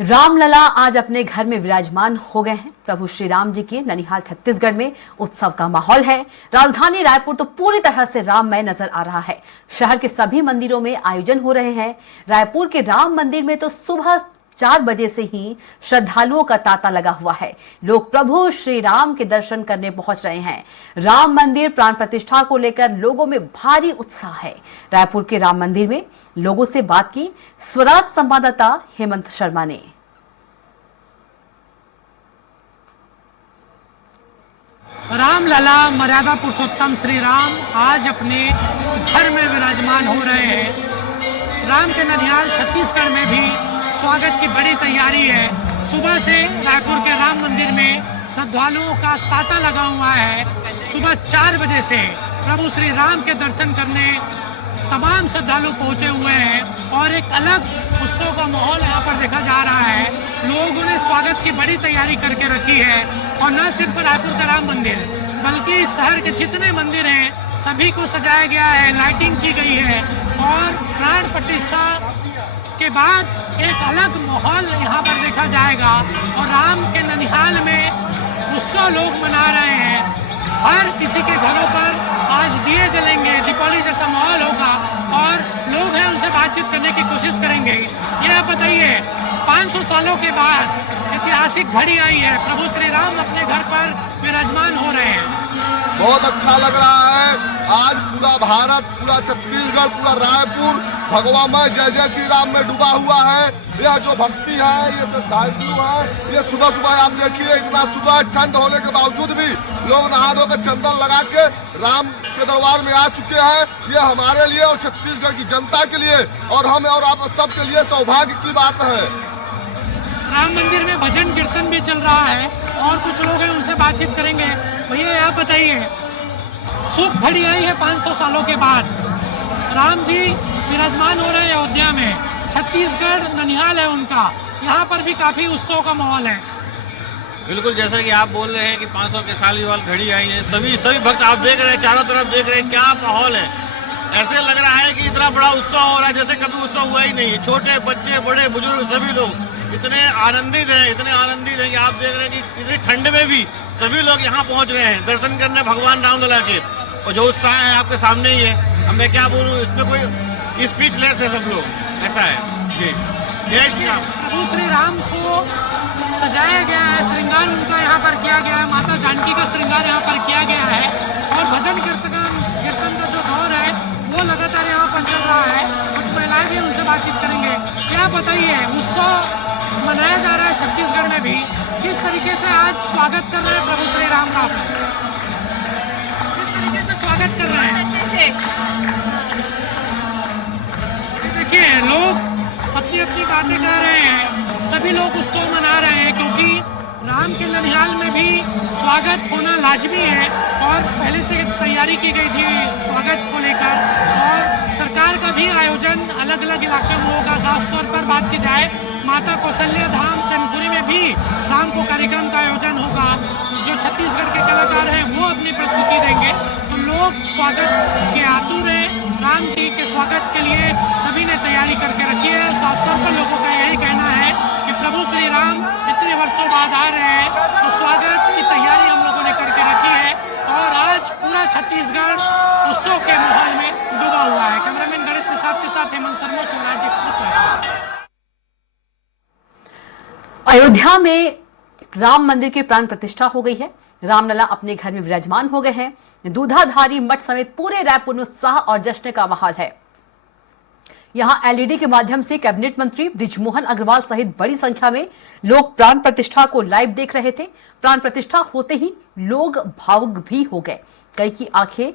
रामलला आज अपने घर में विराजमान हो गए हैं। प्रभु श्री राम जी के ननिहाल छत्तीसगढ़ में उत्सव का माहौल है। राजधानी रायपुर तो पूरी तरह से राममय नजर आ रहा है। शहर के सभी मंदिरों में आयोजन हो रहे हैं। रायपुर के राम मंदिर में तो सुबह 4 बजे से ही श्रद्धालुओं का तांता लगा हुआ है। लोग प्रभु श्री राम के दर्शन करने पहुंच रहे हैं। राम मंदिर प्राण प्रतिष्ठा को लेकर लोगों में भारी उत्साह है। रायपुर के राम मंदिर में लोगों से बात की स्वराज संवाददाता हेमंत शर्मा ने। रामलला मर्यादा पुरुषोत्तम श्री राम आज अपने घर में विराजमान हो रहे हैं। राम के ननिहाल छत्तीसगढ़ में भी स्वागत की बड़ी तैयारी है। सुबह से रायपुर के राम मंदिर में श्रद्धालुओं का तांता लगा हुआ है। सुबह 4 बजे से प्रभु श्री राम के दर्शन करने तमाम श्रद्धालु पहुंचे हुए हैं और एक अलग उत्सव का माहौल यहाँ पर देखा जा रहा है। लोगों ने स्वागत की बड़ी तैयारी करके रखी है और न सिर्फ रायपुर का राम मंदिर बल्कि शहर के जितने मंदिर हैं सभी को सजाया गया है, लाइटिंग की गई है और प्राण प्रतिष्ठा के बाद एक अलग माहौल यहाँ पर देखा जाएगा। और राम के ननिहाल में उत्सव लोग मना रहे हैं। हर किसी के घरों पर आज दिए जलेंगे, दीपावली जैसा माहौल होगा और लोग हैं उनसे बातचीत करने की कोशिश करेंगे। ये आप बताइए, 500 सालों के बाद ऐतिहासिक घड़ी आई है, प्रभु श्री राम अपने घर पर विराजमान हो रहे हैं। बहुत अच्छा लग रहा है। आज पूरा भारत, पूरा छत्तीसगढ़, पूरा रायपुर भगवामय जय जय श्री राम में डूबा हुआ है। यह जो भक्ति है, ये श्रद्धालु है, ये सुबह सुबह आप देखिए इतना सुबह ठंड होने के बावजूद भी लोग नहा धोकर चंदन लगा के राम के दरबार में आ चुके हैं। ये हमारे लिए और छत्तीसगढ़ की जनता के लिए और हम और आप सबके लिए सौभाग्य की बात है। राम मंदिर में भजन कीर्तन भी चल रहा है और कुछ लोग हैं उनसे बातचीत करेंगे। भैया आप बताइए, सुख घड़ी आई है 500 सालों के बाद, राम जी विराजमान हो रहे हैं अयोध्या में, छत्तीसगढ़ ननिहाल है उनका, यहाँ पर भी काफी उत्सव का माहौल है। बिल्कुल जैसा कि आप बोल रहे हैं कि 500 के साल वाली घड़ी आई है, सभी भक्त आप देख रहे हैं, चारों तरफ देख रहे हैं, क्या माहौल है। ऐसे लग रहा है कि इतना बड़ा उत्सव हो रहा है जैसे कभी उत्सव हुआ ही नहीं है। छोटे बच्चे, बड़े बुजुर्ग सभी लोग इतने आनंदित हैं कि आप देख रहे हैं कि इतनी ठंड में भी सभी लोग यहाँ पहुँच रहे हैं दर्शन करने भगवान रामलला के। और जो उत्साह है आपके सामने ही है। अब मैं क्या बोलूँ, इसमें कोई स्पीचलेस है सब लोग, ऐसा है जी। जय श्री राम। प्रभु श्री राम को सजाया गया है, श्रृंगार उनका यहाँ पर किया गया है, माता जानकी का श्रृंगार यहाँ पर किया गया है और भजन कीर्तन का जो दौर है वो लगातार यहाँ पर चल रहा है। कुछ महिलाएं भी उनसे बातचीत करेंगे। क्या बताइए, उत्सव मनाया जा रहा है छत्तीसगढ़ में भी, किस तरीके से आज स्वागत कर रहे हैं प्रभु श्री राम का? किस तरीके से स्वागत कर रहे हैं? देखिए, लोग अपनी अपनी बातें कर रहे हैं, सभी लोग उत्सव मना रहे हैं क्योंकि राम के ननिहाल में भी स्वागत होना लाजमी है और पहले से तैयारी की गई थी स्वागत को लेकर। और सरकार का भी आयोजन अलग अलग इलाके में होगा। खासतौर पर बात की जाए, माता कौशल्या धाम चंदपुरी में भी शाम को कार्यक्रम का आयोजन होगा। जो छत्तीसगढ़ के कलाकार हैं वो अपनी प्रस्तुति देंगे। तो लोग स्वागत के आतुर हैं। राम जी के स्वागत के लिए सभी ने तैयारी करके रखी है। साफ पर लोगों का यही कहना है कि प्रभु श्री राम इतने वर्षों बाद आ रहे हैं तो स्वागत की तैयारी हम लोगों ने करके रखी है और आज पूरा छत्तीसगढ़ उत्सव के माहौल में डूबा हुआ है। कैमरामैन गणेश प्रसाद के साथ हेमंत शर्मा, स्वराज एक्सप्रेस। अयोध्या में राम मंदिर की प्राण प्रतिष्ठा हो गई है। रामलला अपने घर में विराजमान हो गए हैं। दूधाधारी मठ समेत पूरे रायपुर में उत्साह और जश्न का माहौल है। यहां एलईडी के माध्यम से कैबिनेट मंत्री बृजमोहन अग्रवाल सहित बड़ी संख्या में लोग प्राण प्रतिष्ठा को लाइव देख रहे थे। प्राण प्रतिष्ठा होते ही लोग भावुक भी हो गए, कई की आंखें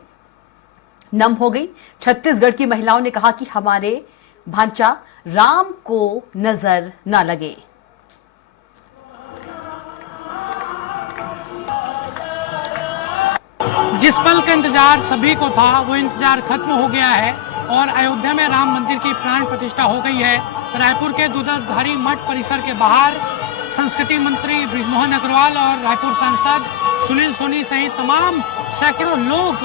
नम हो गई। छत्तीसगढ़ की महिलाओं ने कहा कि हमारे भांचा राम को नजर न लगे। जिस पल का इंतजार सभी को था वो इंतजार खत्म हो गया है और अयोध्या में राम मंदिर की प्राण प्रतिष्ठा हो गई है। रायपुर के दूधाधारी मठ परिसर के बाहर संस्कृति मंत्री बृजमोहन अग्रवाल और रायपुर सांसद सुनील सोनी सहित तमाम सैकड़ों लोग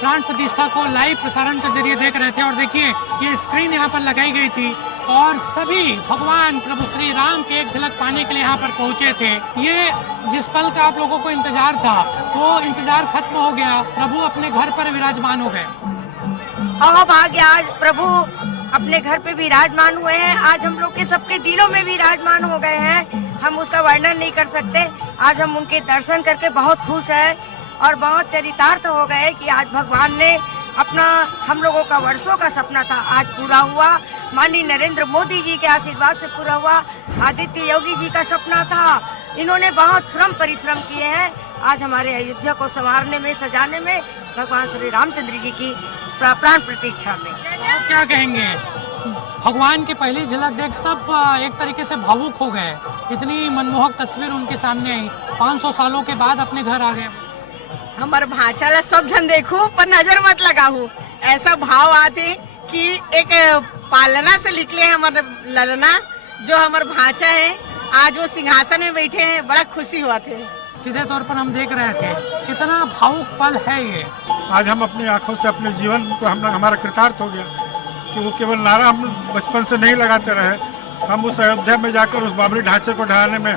प्राण प्रतिष्ठा को लाइव प्रसारण के जरिए देख रहे थे। और देखिए, ये स्क्रीन यहाँ पर लगाई गई थी और सभी भगवान प्रभु श्री राम की एक झलक पाने के लिए यहाँ पर पहुंचे थे। ये जिस पल का आप लोगों को इंतजार था, वो इंतजार खत्म हो गया। प्रभु अपने घर पर विराजमान हो गए। भाग्य, आज प्रभु अपने घर पे विराजमान हुए हैं। आज हम लोग के सबके दिलों में विराजमान हो गए हैं। हम उसका वर्णन नहीं कर सकते। आज हम उनके दर्शन करके बहुत खुश हैं और बहुत चरितार्थ हो गए कि आज भगवान ने अपना, हम लोगों का वर्षों का सपना था, आज पूरा हुआ। माननीय नरेंद्र मोदी जी के आशीर्वाद से पूरा हुआ। आदित्य योगी जी का सपना था। इन्होंने बहुत श्रम परिश्रम किए हैं। आज हमारे अयोध्या को संवारने में, सजाने में, भगवान श्री रामचंद्र जी की प्राण प्रतिष्ठा में। आप क्या कहेंगे? भगवान की पहली झलक देख सब एक तरीके से भावुक हो गए। इतनी मनमोहक तस्वीर उनके सामने आई। 500 सालों के बाद अपने घर आ गए। हमारे भाषा सब जन देखो पर नजर मत लगाओ। ऐसा भाव आते कि एक पालना से निकले हमारे ललना, जो हमारे भाषा है, आज वो सिंहासन में बैठे हैं। बड़ा खुशी हुआ थे। सीधे तौर पर हम देख रहे थे, कितना भावुक पल है ये। आज हम अपनी आंखों से अपने जीवन को हमारा कृतार्थ हो गया कि वो केवल नारा हम बचपन से नहीं लगाते रहे। हम उस अयोध्या में जाकर उस बाबरी ढांचे को ढहाने में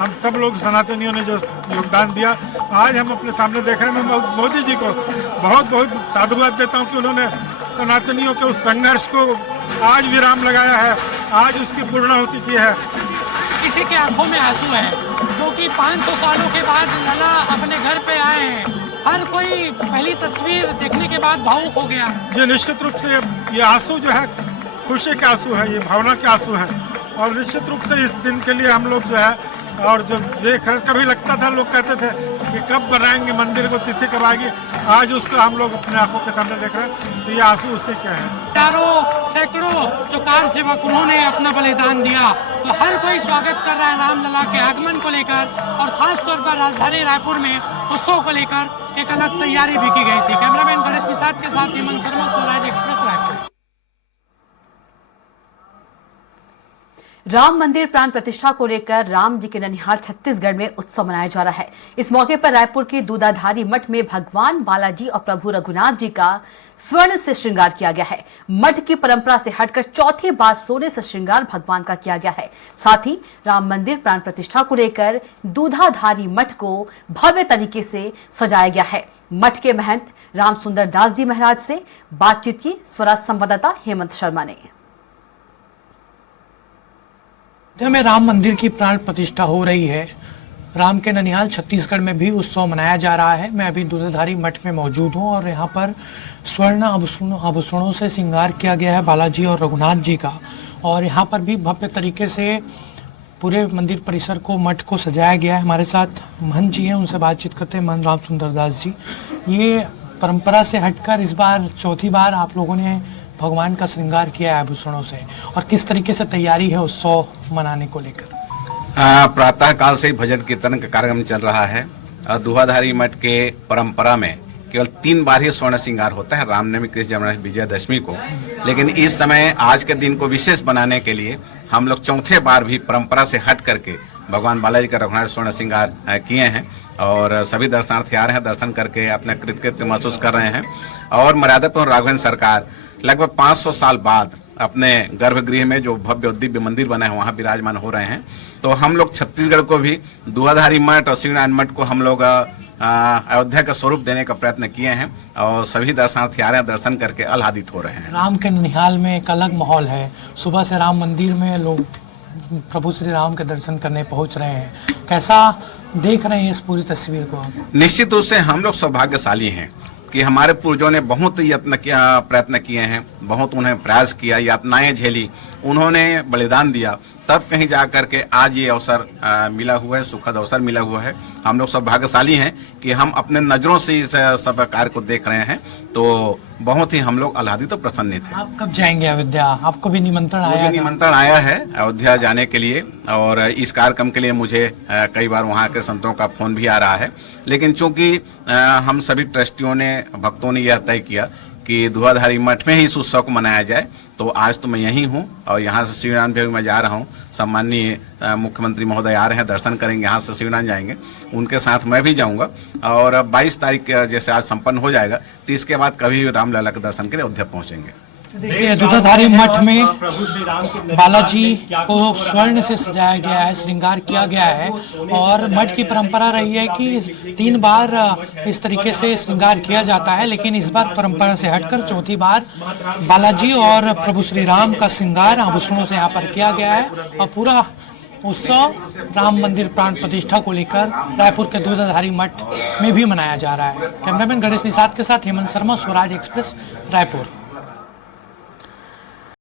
हम सब लोग सनातनियों ने जो योगदान दिया, आज हम अपने सामने देख रहे हैं। मैं मोदी जी को बहुत बहुत साधुवाद देता हूं कि उन्होंने सनातनियों के उस संघर्ष को आज विराम लगाया है, आज उसकी पूर्णाहुति की है। किसी की आंखों में आंसू है क्योंकि 500 सालों के बाद लला अपने घर पे आए हैं। हर कोई पहली तस्वीर देखने के बाद भावुक हो गया। जी, निश्चित रूप से ये आंसू जो है खुशी के आंसू है, ये भावना के आंसू हैं। और निश्चित रूप से इस दिन के लिए हम लोग जो है, और जो देख रहे, कभी लगता था, लोग कहते थे कि कब बनाएंगे मंदिर को, तिथि कब आएगी। आज उसका हम लोग अपने आंखों के सामने देख रहे हैं। तो ये आंसू उससे क्या है। हजारों सैकड़ों जो कार सेवक, उन्होंने अपना बलिदान दिया। तो हर कोई स्वागत कर रहा है रामलला के आगमन को लेकर। और खास तौर पर राजधानी रायपुर में उत्सव को लेकर एक अलग तैयारी भी की गई थी। कैमरामैन गणेश निषाद के साथ हेमंत शर्मा, स्वराज एक्सप्रेस रायपुर। राम मंदिर प्राण प्रतिष्ठा को लेकर राम जी के ननिहाल छत्तीसगढ़ में उत्सव मनाया जा रहा है। इस मौके पर रायपुर के दूधाधारी मठ में भगवान बालाजी और प्रभु रघुनाथ जी का स्वर्ण से श्रृंगार किया गया है। मठ की परंपरा से हटकर चौथी बार सोने से श्रृंगार भगवान का किया गया है। साथ ही राम मंदिर प्राण प्रतिष्ठा को लेकर दूधाधारी मठ को भव्य तरीके से सजाया गया है। मठ के महंत राम सुंदर दास जी महाराज से बातचीत की स्वराज संवाददाता हेमंत शर्मा ने। में राम मंदिर की प्राण प्रतिष्ठा हो रही है। राम के ननिहाल छत्तीसगढ़ में भी उत्सव मनाया जा रहा है। मैं अभी दूधाधारी मठ में मौजूद हूं और यहाँ पर स्वर्ण आभूषणों से श्रृंगार किया गया है बालाजी और रघुनाथ जी का। और यहाँ पर भी भव्य तरीके से पूरे मंदिर परिसर को, मठ को सजाया गया है। हमारे साथ महंत जी हैं, उनसे बातचीत करते हैं। महंत राम सुंदर दास जी, ये परंपरा से हटकर इस बार चौथी बार आप लोगों ने भगवान का श्रृंगार किया है आभूषणों से, और किस तरीके से तैयारी है उत्सव मनाने को लेकर? प्रातः काल से भजन कीर्तन का कार्यक्रम चल रहा है। दूधाधारी मठ के परंपरा में केवल 3 बार ही स्वर्ण श्रृंगार होता है, रामनवमी, कृष्ण जन्माष्टमी, विजयदशमी को। लेकिन इस समय आज के दिन को विशेष बनाने के लिए हम लोग चौथे बार भी परंपरा से हट करके भगवान बालाजी का रघुनाथ स्वर्ण श्रृंगार किए हैं। और सभी दर्शनार्थी आ रहे हैं, दर्शन करके अपने कृतकृत्य महसूस कर रहे हैं। और मर्यादापूर्ण राघवेंद्र सरकार लगभग 500 साल बाद अपने गर्भगृह में जो भव्य और दिव्य मंदिर बना है, वहाँ विराजमान हो रहे हैं। तो हम लोग छत्तीसगढ़ को भी दूधाधारी मठ और श्रीनारायण मठ को हम लोग अयोध्या का स्वरूप देने का प्रयत्न किए हैं। और सभी दर्शनार्थी आ रहे हैं, दर्शन करके आह्लादित हो रहे हैं। राम के ननिहाल में एक अलग माहौल है। सुबह से राम मंदिर में लोग प्रभु श्री राम के दर्शन करने पहुंच रहे हैं। कैसा देख रहे हैं इस पूरी तस्वीर को? निश्चित रूप से हम लोग सौभाग्यशाली हैं कि हमारे पूर्वजों ने बहुत यत्न किया, प्रयत्न किए हैं, बहुत उन्हें प्रयास किया, यातनाएं झेली, उन्होंने बलिदान दिया, तब कहीं जा करके आज ये अवसर मिला हुआ है, सुखद अवसर मिला हुआ है। हम लोग सब भाग्यशाली हैं कि हम अपने नजरों से इस सब कार्य को देख रहे हैं। तो बहुत ही हम लोग आह्लादित और प्रसन्न थे। आप कब जाएंगे अयोध्या? आपको भी निमंत्रण आया? मुझे निमंत्रण आया है अयोध्या जाने के लिए, और इस कार्यक्रम के लिए मुझे कई बार वहाँ के संतों का फोन भी आ रहा है। लेकिन चूंकि हम सभी ट्रस्टियों ने, भक्तों ने यह तय किया कि धुआधारी मठ में ही इस उत्सव को मनाया जाए। तो आज तो मैं यहीं हूँ और यहाँ से शिवराम भी मैं जा रहा हूँ। सम्माननीय मुख्यमंत्री महोदय आ रहे हैं, दर्शन करेंगे, यहाँ से शिवराम जाएंगे, उनके साथ मैं भी जाऊँगा। और 22 तारीख जैसे आज संपन्न हो जाएगा, 30 के बाद कभी रामलला के दर्शन के लिए अयोध्या पहुँचेंगे। देखिए दूधाधारी मठ में बालाजी को स्वर्ण से सजाया गया है, श्रृंगार किया गया है और मठ की परंपरा रही है कि 3 बार इस तरीके से श्रृंगार किया जाता है, लेकिन इस बार परंपरा से हटकर 4थी बार बालाजी और प्रभु श्री राम का श्रृंगार आभूषणों से यहाँ पर किया गया है और पूरा उत्सव राम मंदिर प्राण प्रतिष्ठा को लेकर रायपुर के दूधाधारी मठ में भी मनाया जा रहा है। कैमरामैन गणेश निषाद के साथ हेमंत शर्मा, स्वराज एक्सप्रेस, रायपुर।